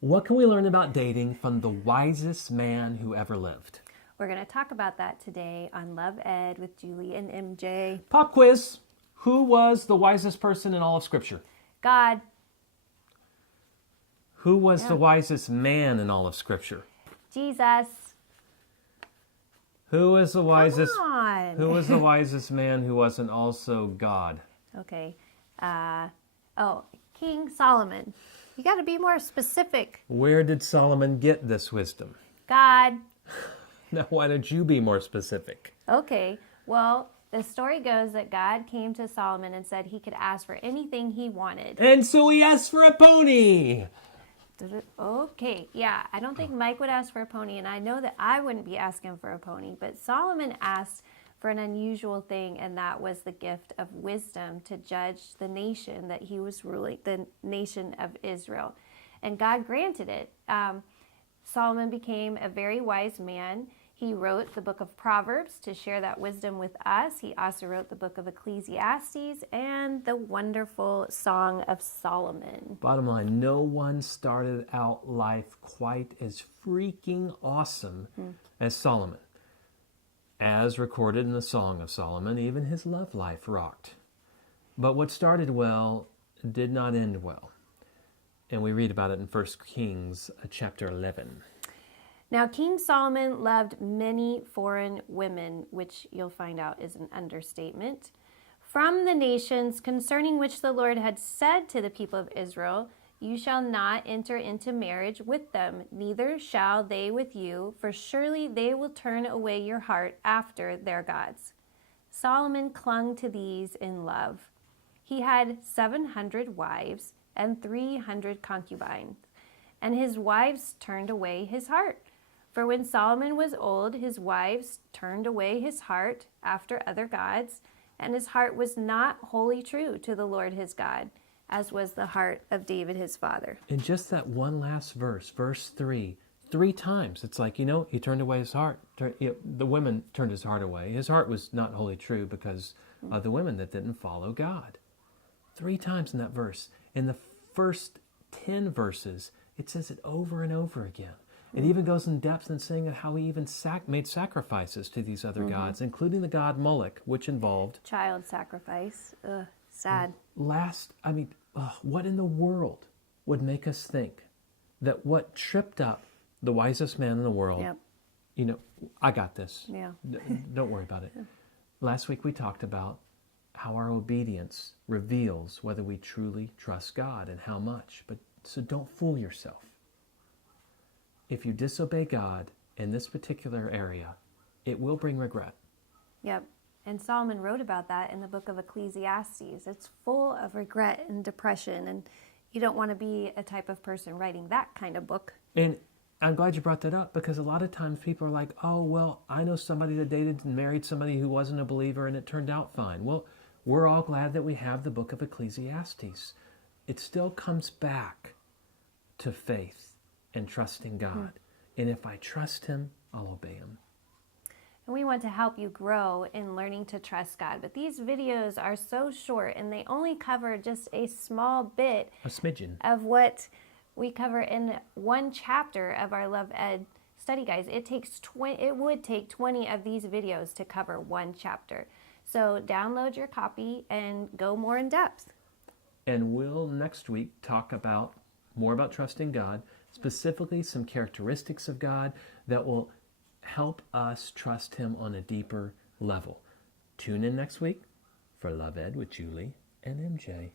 What can we learn about dating from the wisest man who ever lived? We're going to talk about that today on Love Ed with Julie and MJ. Pop quiz. Who was the wisest person in all of Scripture? God. Who was the wisest man in all of Scripture? Jesus. Who was the wisest? Come on. Who was the wisest man who wasn't also God? Okay. King Solomon. You got to be more specific. Where did Solomon get this wisdom? God. Now, why don't you be more specific? Okay. Well, the story goes that God came to Solomon and said he could ask for anything he wanted. And so he asked for a pony. Okay, yeah. I don't think Mike would ask for a pony, and I know that I wouldn't be asking for a pony, but Solomon asked for an unusual thing, and that was the gift of wisdom to judge the nation that he was ruling, the nation of Israel. And God granted it. Solomon became a very wise man. He wrote the book of Proverbs to share that wisdom with us. He also wrote the book of Ecclesiastes and the wonderful Song of Solomon. Bottom line, no one started out life quite as freaking awesome as Solomon. As recorded in the Song of Solomon, even his love life rocked. But what started well did not end well. And we read about it in 1 Kings chapter 11. Now, King Solomon loved many foreign women, which you'll find out is an understatement, from the nations concerning which the Lord had said to the people of Israel, "You shall not enter into marriage with them, neither shall they with you, for surely they will turn away your heart after their gods." Solomon clung to these in love. He had 700 wives and 300 concubines, and his wives turned away his heart. For when Solomon was old, his wives turned away his heart after other gods, and his heart was not wholly true to the Lord his God, as was the heart of David his father. In just that one last verse, verse 3, 3 times, it's like, he turned away his heart. The women turned his heart away. His heart was not wholly true because of the women that didn't follow God. 3 times in that verse. In the first 10 verses, it says it over and over again. It even goes in depth in saying how he even made sacrifices to these other gods, including the god Moloch, which involved Child sacrifice. Ugh, sad. What in the world would make us think that what tripped up the wisest man in the world, I got this. Yeah. Don't worry about it. Last week we talked about how our obedience reveals whether we truly trust God and how much. So don't fool yourself. If you disobey God in this particular area, it will bring regret. Yep. And Solomon wrote about that in the book of Ecclesiastes. It's full of regret and depression, and you don't want to be a type of person writing that kind of book. And I'm glad you brought that up, because a lot of times people are like, oh, well, I know somebody that dated and married somebody who wasn't a believer and it turned out fine. Well, we're all glad that we have the book of Ecclesiastes. It still comes back to faith and trusting God. And if I trust him, I'll obey him. And we want to help you grow in learning to trust God. But these videos are so short, and they only cover just a small bit, a smidgen, of what we cover in one chapter of our Love Ed study guides. It would take 20 of these videos to cover one chapter. So download your copy and go more in depth. And we'll next week talk more about trusting God, specifically some characteristics of God that will help us trust him on a deeper level. Tune in next week for Love Ed with Julie and MJ.